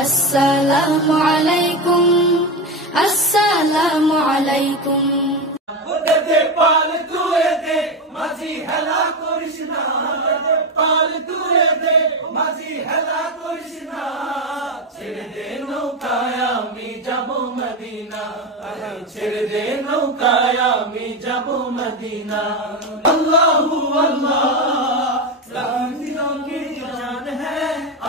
আসসালামু আলাইকুম, আসসালামু আলাইকুম। দে পাল তুই দে মাঝি হেলা করিস না, পাল তুই দে মাঝি হেলা করিস না, ছেড়ে দে নৌকায় আমি যাব মদিনা, ছেড়ে দে নৌকায় আমি যাব মদিনা। আল্লাহু আল্লাহ सब दिलों की जान है,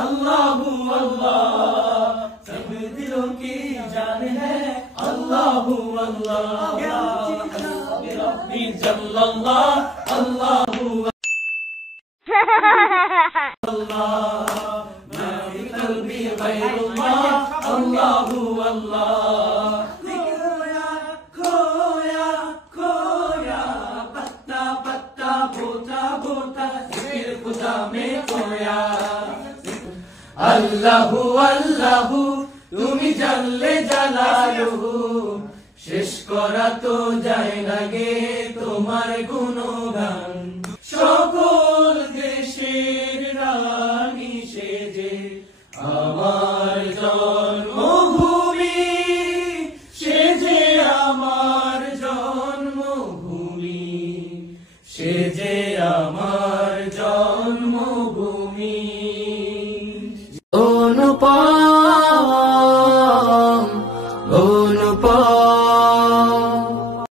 अल्लाहू अल्लाह सब दिलों की जान है, अल्लाहू अल्लाह रब्बी जल्लल्लाह अल्लाहू अल्लाह मा फी क़ल्बी गैरुल्लाह अल्लाहू अल्लाह। खोया खोया पत्ता पत्ता बोता बोता खुदा में खोया। अल्लाहू अल्लाहू তুমি জানলে জালালুহু, শেষ করা তো যায় না গে তোমার গুণগান। সকল দেশের রানী সেজে আমার জন্মভূমি, সেজে আমার জন্মভূমি, সেজে আমার জন্মভূমি।